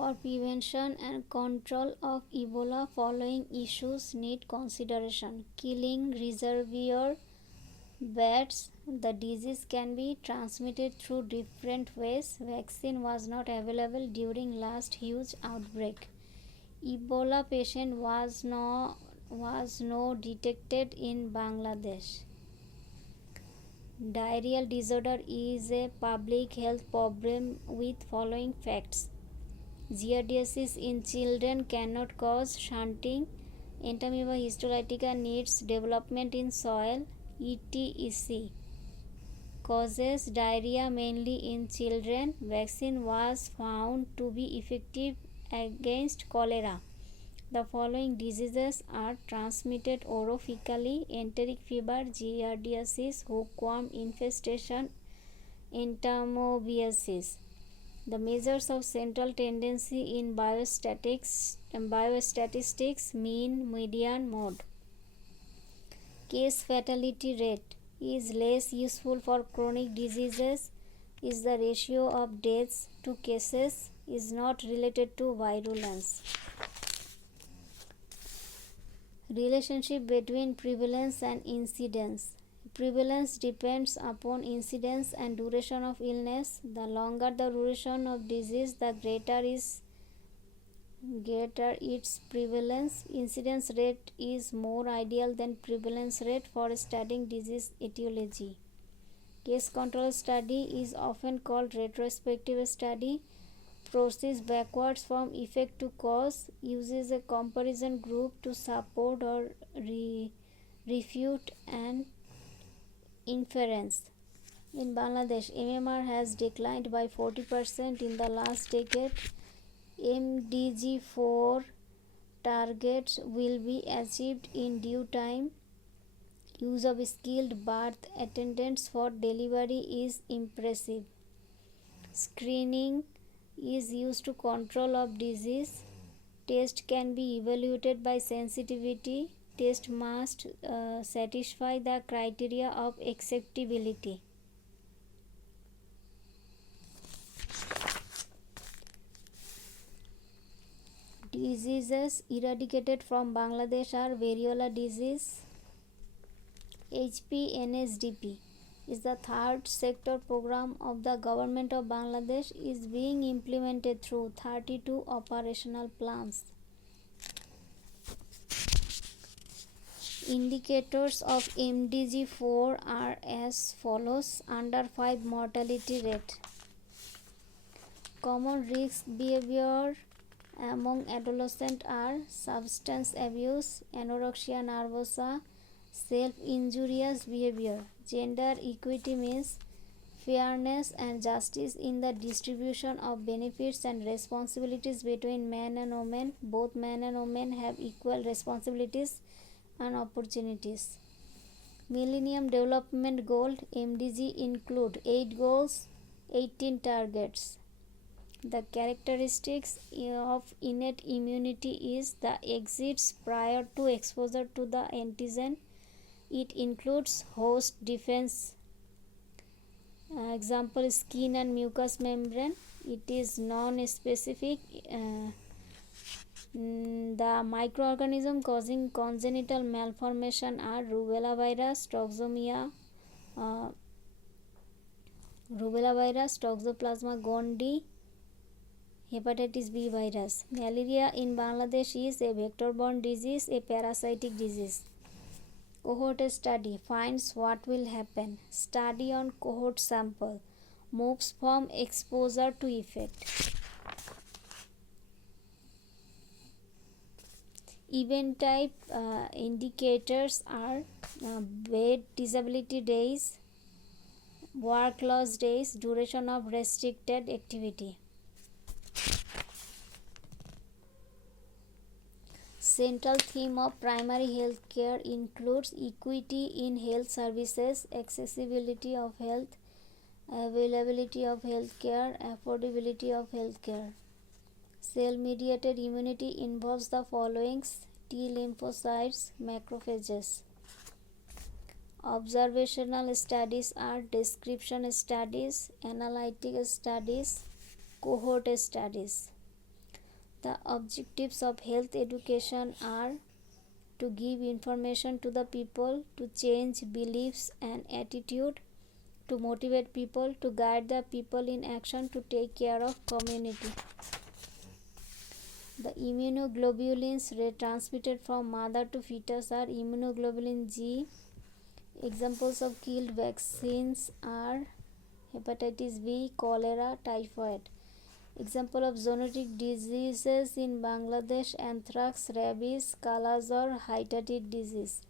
For prevention and control of Ebola, following issues need consideration: killing reservoir bats. The disease can be transmitted through different ways. Vaccine was not available during last huge outbreak. Ebola patient was no detected in Bangladesh. Diarrheal disorder is a public health problem with following facts: giardiasis in children cannot cause shunting. Entamoeba histolytica needs development in soil. ETEC causes diarrhea mainly in children. Vaccine was found to be effective against cholera. The following diseases are transmitted orofecally: enteric fever, giardiasis, hookworm infestation, entamoebiasis. The measures of central tendency in biostatistics: mean, median, mode. Case fatality rate is less useful for chronic diseases. Is the ratio of deaths to cases is not related to virulence. Relationship between prevalence and incidence. Prevalence depends upon incidence and duration of illness. The longer the duration of disease, the greater its prevalence. Incidence rate is more ideal than prevalence rate for studying disease etiology. Case control study is often called retrospective study. Proceeds backwards from effect to cause. Uses a comparison group to support or refute an inference. In Bangladesh, MMR has declined by 40% in the last decade. MDG 4 targets will be achieved in due time. Use of skilled birth attendants for delivery is impressive. Screening is used to control of disease. Test can be evaluated by sensitivity. Test must satisfy the criteria of acceptability. Diseases eradicated from Bangladesh are variola disease. HPNSDP is the third sector program of the government of Bangladesh, is being implemented through 32 operational plans. Indicators of MDG 4 are as follows: under 5 mortality rate. Common risk behavior among adolescents are substance abuse, anorexia nervosa, self-injurious behavior. Gender equity means fairness and justice in the distribution of benefits and responsibilities between men and women. Both men and women have equal responsibilities and opportunities. Millennium Development Goal MDG include 8 goals, 18 targets. The characteristics of innate immunity is the exits prior to exposure to the antigen. It includes host defense, example skin and mucous membrane. It is non-specific. The microorganism causing congenital malformation are rubella virus, Toxoplasma gondii, hepatitis B virus. Malaria in Bangladesh is a vector-borne disease, a parasitic disease. Cohort study finds what will happen. Study on cohort sample moves from exposure to effect. Event type indicators are bed disability days, work loss days, duration of restricted activity. Central theme of primary health care includes equity in health services, accessibility of health, availability of health care, affordability of health care. Cell-mediated immunity involves the following: T lymphocytes, macrophages. Observational studies are description studies, analytic studies, cohort studies. The objectives of health education are to give information to the people, to change beliefs and attitude, to motivate people, to guide the people in action, to take care of community. The immunoglobulins transmitted from mother to fetus are immunoglobulin G. Examples of killed vaccines are hepatitis B, cholera, typhoid. Example of zoonotic diseases in Bangladesh: anthrax, rabies, kala-jar, hepatitis disease.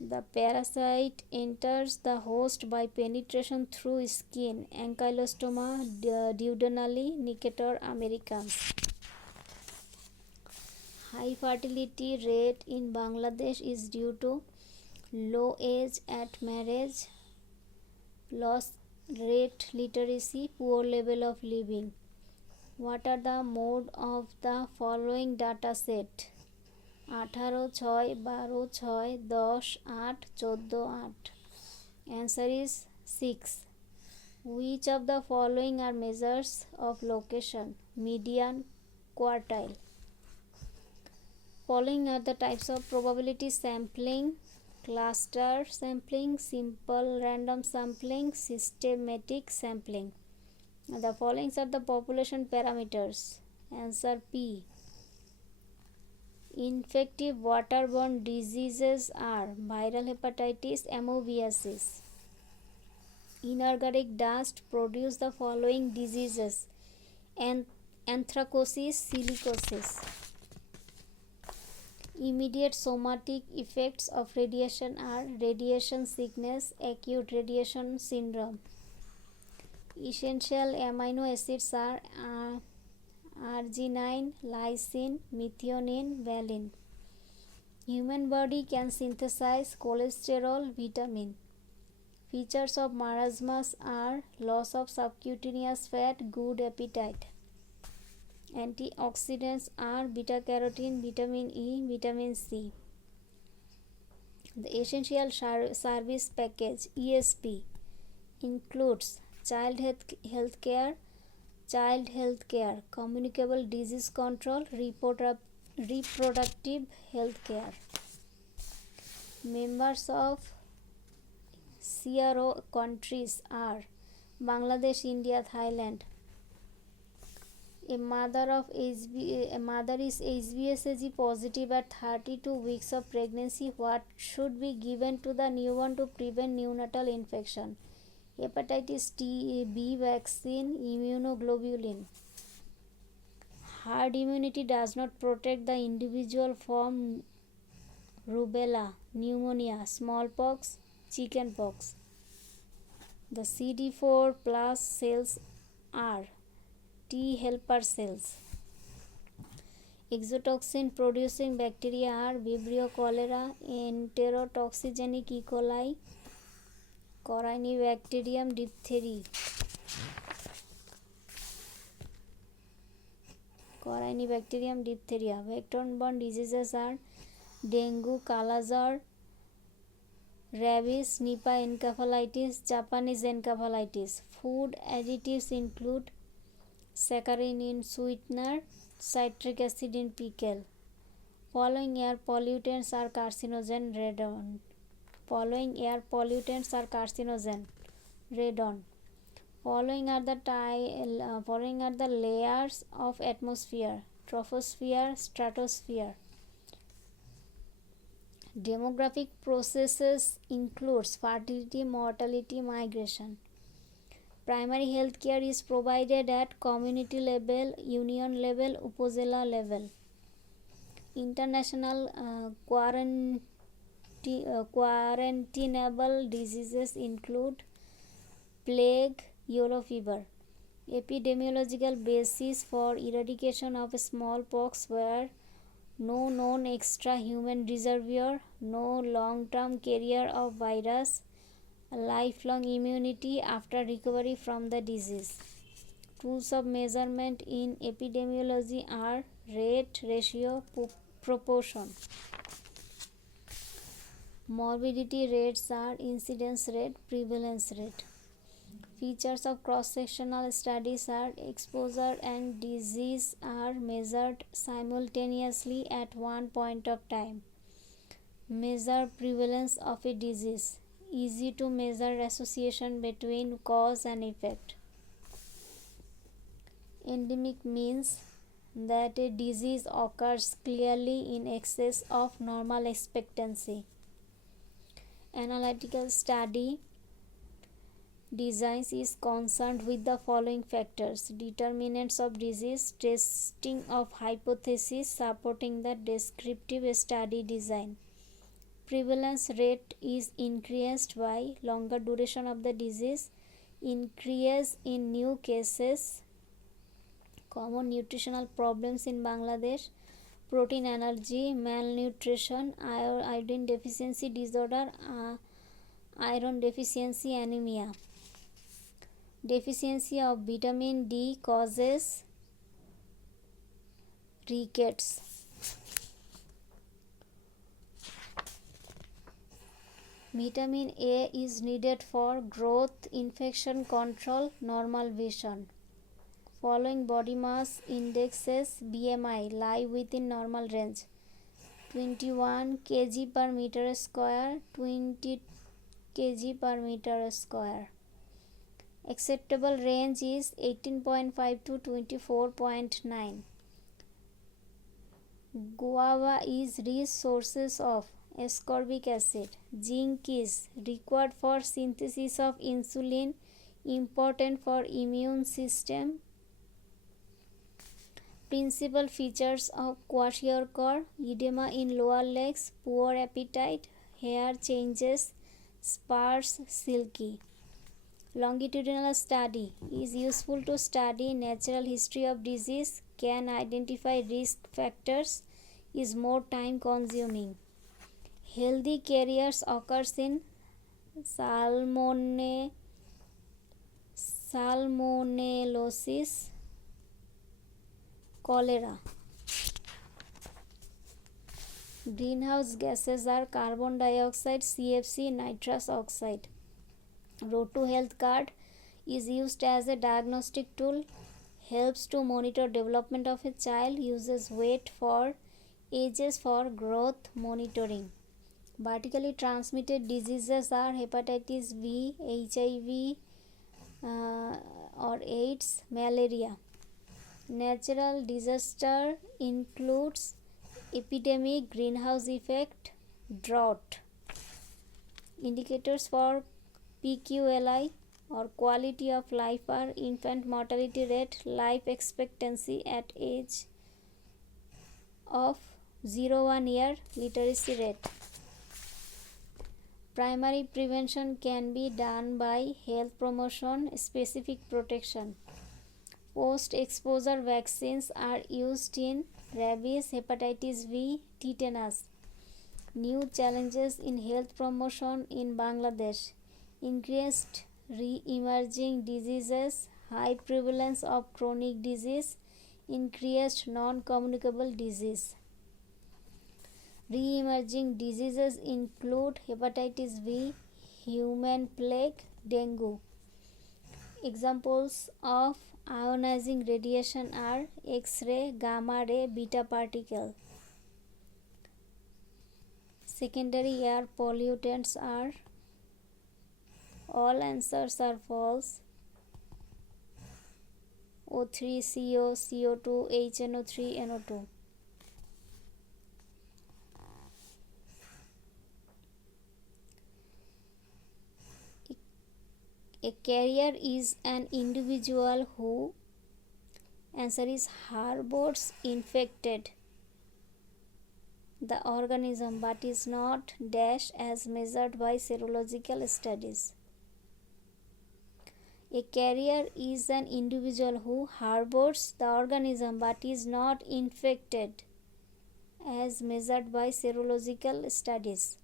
The parasite enters the host by penetration through skin: ankylostoma duodenale, Necator americans. High fertility rate in Bangladesh is due to low age at marriage, low rate literacy, poor level of living. What are the mode of the following data set? 18, 6, 12, 6, 10, 8, 14, 8. Answer is 6. Which of the following are measures of location? Median, quartile. Following are the types of probability sampling: cluster sampling, simple random sampling, systematic sampling. The following are the population parameters. Answer P. Infective waterborne diseases are viral hepatitis, amoebiasis. Inorganic dust produce the following diseases: anthracosis, silicosis. Immediate somatic effects of radiation are radiation sickness, acute radiation syndrome. Essential amino acids are arginine, lysine, methionine, valine. Human body can synthesize cholesterol, vitamin. Features of marasmus are loss of subcutaneous fat, good appetite. Antioxidants are beta carotene, vitamin E, vitamin C. The essential service package ESP includes child health care, communicable disease control, reproductive health care. Members of CRO countries are Bangladesh, India, Thailand. A mother is HbSAg positive at 32 weeks of pregnancy. What should be given to the newborn to prevent neonatal infection? Hepatitis B vaccine, immunoglobulin. Herd immunity does not protect the individual from rubella, pneumonia, smallpox, chickenpox. The CD4 plus cells are T helper cells. Exotoxin producing bacteria are Vibrio cholera, Enterotoxigenic E. coli, Corynebacterium diphtheria. Vector-borne diseases are dengue, kala-jar, rabies, Nipah encephalitis, Japanese encephalitis. Food additives include saccharin in sweetener, citric acid in pickle. Following air pollutants are carcinogen: radon. Following are the layers of atmosphere: troposphere, stratosphere. Demographic processes includes fertility, mortality, migration. Primary health care is provided at community level, union level, upazila level. International quarantinable diseases include plague, yellow fever. Epidemiological basis for eradication of smallpox were no known extra human reservoir, no long-term carrier of virus, lifelong immunity after recovery from the disease. Tools of measurement in epidemiology are rate, ratio, proportion. Morbidity rates are incidence rate, prevalence rate. Features of cross-sectional studies are exposure and disease are measured simultaneously at one point of time. Measure prevalence of a disease. Easy to measure association between cause and effect. Endemic means that a disease occurs clearly in excess of normal expectancy. Analytical study designs is concerned with the following factors: determinants of disease, testing of hypotheses supporting the descriptive study design. Prevalence rate is increased by longer duration of the disease, increase in new cases, common nutritional problems in Bangladesh, protein allergy, malnutrition, iodine deficiency disorder, iron deficiency anemia. Deficiency of vitamin D causes rickets. Vitamin A is needed for growth, infection control, normal vision. Following body mass indexes BMI lie within normal range: 21 kg per meter square, 20 kg per meter square. Acceptable range is 18.5 to 24.9. Guava is rich sources of ascorbic acid. Zinc is required for synthesis of insulin, important for immune system. Principal features of kwashiorkor: edema in lower legs, poor appetite, hair changes, sparse, silky. Longitudinal study is useful to study natural history of disease, can identify risk factors, is more time consuming. Healthy carriers occurs in salmonellosis, cholera. Greenhouse gases are carbon dioxide, CFC, nitrous oxide. Road to Health card is used as a diagnostic tool, helps to monitor development of a child, uses weight for ages for growth monitoring. Vertically transmitted diseases are hepatitis B, HIV or AIDS, malaria. Natural disaster includes epidemic, greenhouse effect, drought. Indicators for PQLI or quality of life are infant mortality rate, life expectancy at age of 0-1 year, literacy rate. Primary prevention can be done by health promotion, specific protection. Post-exposure vaccines are used in rabies, hepatitis B, tetanus. New challenges in health promotion in Bangladesh: increased re-emerging diseases, high prevalence of chronic disease, increased non-communicable disease. Re-emerging diseases include hepatitis B, human plague, dengue. Examples of ionizing radiation are X-ray, gamma ray, beta particle. Secondary air pollutants are: all answers are false. O3, CO, CO2, HNO3, NO2. A carrier is an individual who, answer is, harbors infected the organism but is not dash as measured by serological studies. A carrier is an individual who harbors the organism but is not infected as measured by serological studies.